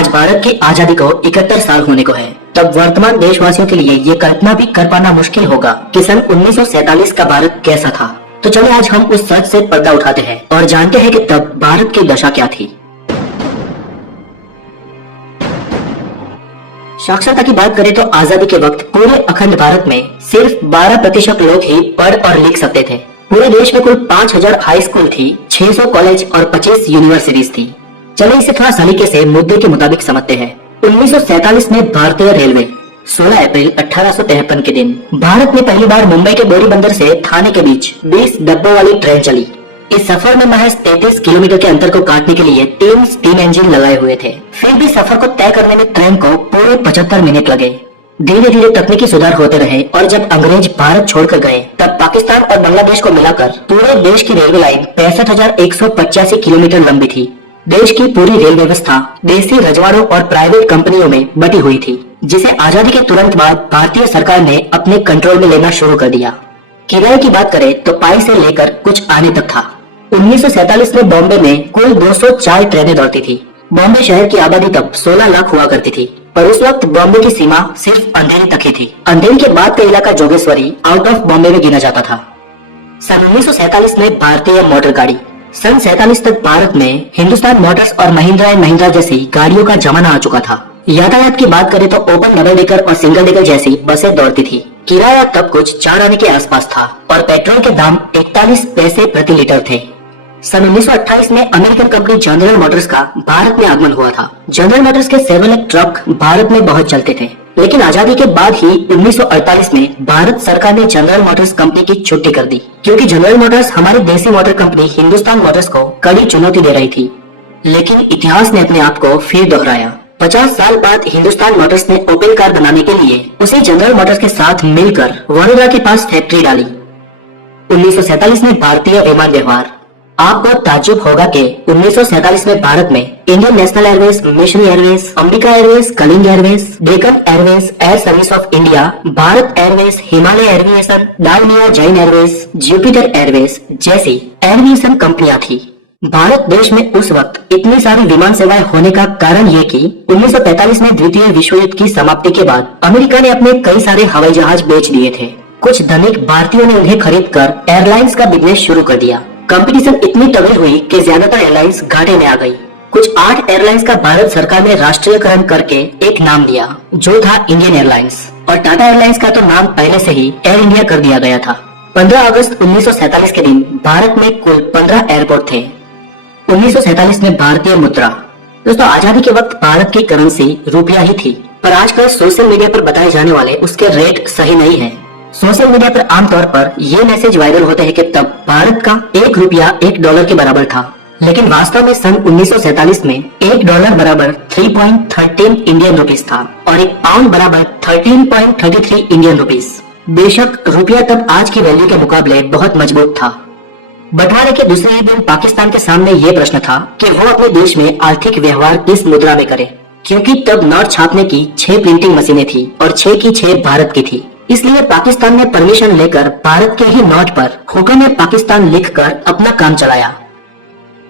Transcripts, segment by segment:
आज भारत की आजादी को 71 साल होने को है। तब वर्तमान देशवासियों के लिए ये कल्पना भी कर पाना मुश्किल होगा कि सन 1947 का भारत कैसा था। तो चलिए आज हम उस सच से पर्दा उठाते हैं और जानते हैं कि तब भारत की दशा क्या थी। साक्षरता की बात करें तो आजादी के वक्त पूरे अखंड भारत में सिर्फ 12% लोग ही पढ़ और लिख सकते थे। पूरे देश में कुल 5000 हाई स्कूल थी, 600 कॉलेज और 25 यूनिवर्सिटीज थी। चलिए इसे थोड़ा सलीके से मुद्दे के मुताबिक समझते हैं। 1947 में भारतीय रेलवे 16 अप्रैल 1853 के दिन भारत में पहली बार मुंबई के बोरी बंदर से थाने के बीच 20 डब्बों वाली ट्रेन चली। इस सफर में महज 33 किलोमीटर के अंतर को काटने के लिए 3 स्टीम इंजन लगाए हुए थे। फिर भी सफर को तय करने में ट्रेन को पूरे 75 मिनट लगे। धीरे धीरे तकनीकी सुधार होते रहे और जब अंग्रेज भारत छोड़कर गए तब पाकिस्तान और बांग्लादेश को मिलाकर पूरे देश की रेलवे लाइन 65,185 किलोमीटर लंबी थी। देश की पूरी रेल व्यवस्था देसी रजवाड़ों और प्राइवेट कंपनियों में बटी हुई थी, जिसे आजादी के तुरंत बाद भारतीय सरकार ने अपने कंट्रोल में लेना शुरू कर दिया। किराए की बात करें तो पाई से लेकर कुछ आने तक था। 1947 में बॉम्बे में कुल 204 ट्रेनें दौड़ती थी। बॉम्बे शहर की आबादी तब 16 लाख हुआ करती थी, पर उस वक्त बॉम्बे की सीमा सिर्फ अंधेरी तक ही थी। अंधेरी के बाद का इलाका जोगेश्वरी आउट ऑफ बॉम्बे में गिना जाता था। सन 1947 में भारतीय मोटर गाड़ी। सन 47 तक भारत में हिंदुस्तान मोटर्स और महिंद्रा एंड महिंद्रा जैसी गाड़ियों का जमाना आ चुका था। यातायात की बात करें तो ओपन डबल डेकर और सिंगल डेकर जैसी बसें दौड़ती थी। किराया तब कुछ 4 आने के आसपास था और पेट्रोल के दाम 41 पैसे प्रति लीटर थे। सन 1928 में अमेरिकन कंपनी जनरल मोटर्स का भारत में आगमन हुआ था। जनरल मोटर्स के सेवरलेट ट्रक भारत में बहुत चलते थे, लेकिन आजादी के बाद ही 1948 में भारत सरकार ने जनरल मोटर्स कंपनी की छुट्टी कर दी, क्योंकि जनरल मोटर्स हमारी देसी मोटर कंपनी हिंदुस्तान मोटर्स को कड़ी चुनौती दे रही थी। लेकिन इतिहास ने अपने आप को फिर दोहराया। 50 साल बाद हिंदुस्तान मोटर्स ने ओपल कार बनाने के लिए उसी जनरल मोटर्स के साथ मिलकर वडोदरा के पास फैक्ट्री डाली। 1947 में भारतीय विमान व्यवहार। आपको ताज्जुब होगा कि 1947 में भारत में Indian National Airways, Mission Airways, Ambika Airways, Kalinga Airways, Deccan Airways, Air Service of India, Bharat Airways, Himalaya Aviation, Dalmia Jain Airways, Jupiter Airways जैसी एविएशन कंपनियां थी। भारत देश में उस वक्त इतनी सारी विमान सेवाएं होने का कारण ये कि 1945 में द्वितीय विश्व युद्ध की समाप्ति के बाद अमेरिका ने अपने कई सारे हवाई जहाज बेच दिए थे। कुछ धनिक भारतीयों ने उन्हें खरीदकर एयरलाइंस का बिजनेस शुरू कर दिया। कंपटीशन इतनी तगड़ी हुई कि ज्यादातर एयरलाइंस घाटे में आ गई। कुछ 8 एयरलाइंस का भारत सरकार ने राष्ट्रीयकरण करके एक नाम दिया, जो था इंडियन एयरलाइंस, और टाटा एयरलाइंस का तो नाम पहले से ही एयर इंडिया कर दिया गया था। 15 अगस्त 1947 के दिन भारत में कुल 15 एयरपोर्ट थे। 1947 में भारतीय मुद्रा। दोस्तों, आजादी के वक्त भारत की करेंसी रुपया ही थी, पर आजकल सोशल मीडिया पर बताए जाने वाले उसके रेट सही नहीं है। सोशल मीडिया पर आमतौर पर ये मैसेज वायरल होते हैं कि तब भारत का 1 रुपया 1 डॉलर के बराबर था, लेकिन वास्तव में सन 1947 में 1 डॉलर बराबर 3.13 इंडियन रुपीस था और 1 पाउंड बराबर 13.33 इंडियन रुपीस। बेशक रुपया तब आज की वैल्यू के मुकाबले बहुत मजबूत था। बंटवारे के दूसरे ही दिन पाकिस्तान के सामने ये प्रश्न था कि वो अपने देश में आर्थिक व्यवहार किस मुद्रा में करे, क्योंकि तब नोट छापने की 6 प्रिंटिंग मशीनें थी और 6 की 6 भारत की थी। इसलिए पाकिस्तान ने परमिशन लेकर भारत के ही नोट पर हुक्म पाकिस्तान लिखकर अपना काम चलाया।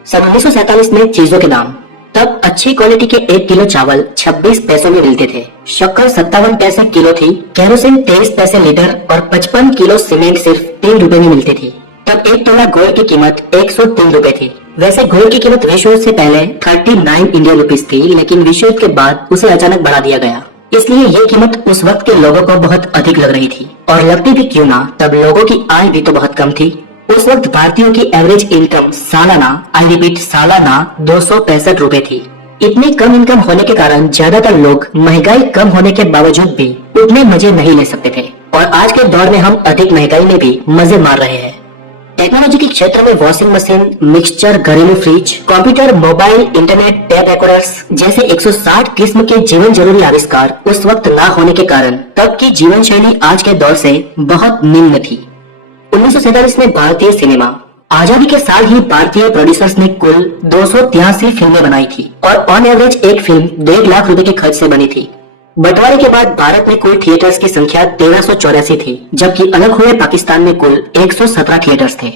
सन 1947 में चीजों के दाम। तब अच्छी क्वालिटी के 1 किलो चावल 26 पैसों में मिलते थे, शक्कर 57 पैसे किलो थी, केरोसिन 23 पैसे लीटर और 55 किलो सीमेंट सिर्फ 3 रुपए में मिलती थी। तब 1 तोला गोल्ड की कीमत 103 रुपए थी। वैसे गोल्ड की कीमत विश्व युद्ध से पहले 39 इंडियन रुपीस थी, लेकिन विश्व युद्ध के बाद उसे अचानक बढ़ा दिया गया, इसलिए ये कीमत उस वक्त के लोगों को बहुत अधिक लग रही थी। और लगती भी क्यों ना, तब लोगों की आय भी तो बहुत कम थी। उस वक्त भारतीयों की एवरेज इनकम सालाना, आई रिपीट सालाना 265 रुपए थी। इतनी कम इनकम होने के कारण ज्यादातर लोग महंगाई कम होने के बावजूद भी उतने मजे नहीं ले सकते थे, और आज के दौर में हम अधिक महंगाई में भी मजे मार रहे हैं। टेक्नोलॉजी के क्षेत्र में वॉशिंग मशीन, मिक्सचर, घरेलू fridge, computer, mobile, internet, tape recorders जैसे 160 किस्म के जीवन जरूरी आविष्कार उस वक्त ना होने के कारण तब की जीवन शैली आज के दौर से बहुत निम्न थी। 1947 में भारतीय सिनेमा। आजादी के साल ही भारतीय प्रोड्यूसर्स ने कुल 283 फिल्में बनाई थी और ऑन एवरेज एक फिल्म 1.5 लाख रुपए के खर्च से बनी थी। बंटवारे के बाद भारत में कुल थिएटर्स की संख्या 1384 थी, जबकि अलग हुए पाकिस्तान में कुल 117 थिएटर्स थे।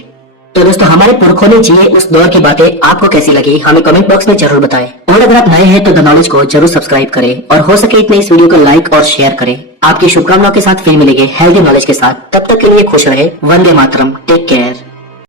तो दोस्तों हमारे पुरखों ने जिए उस दौर की बातें आपको कैसी लगी हमें कमेंट बॉक्स में जरूर बताएं। और अगर आप नए हैं तो द नॉलेज को जरूर सब्सक्राइब करें और हो सके इतने इस वीडियो को लाइक और शेयर करें। आपकी शुभकामनाओं के साथ फिर मिलेंगे हेल्दी नॉलेज के साथ। तब तक के लिए खुश रहे। वंदे मातरम। Take care.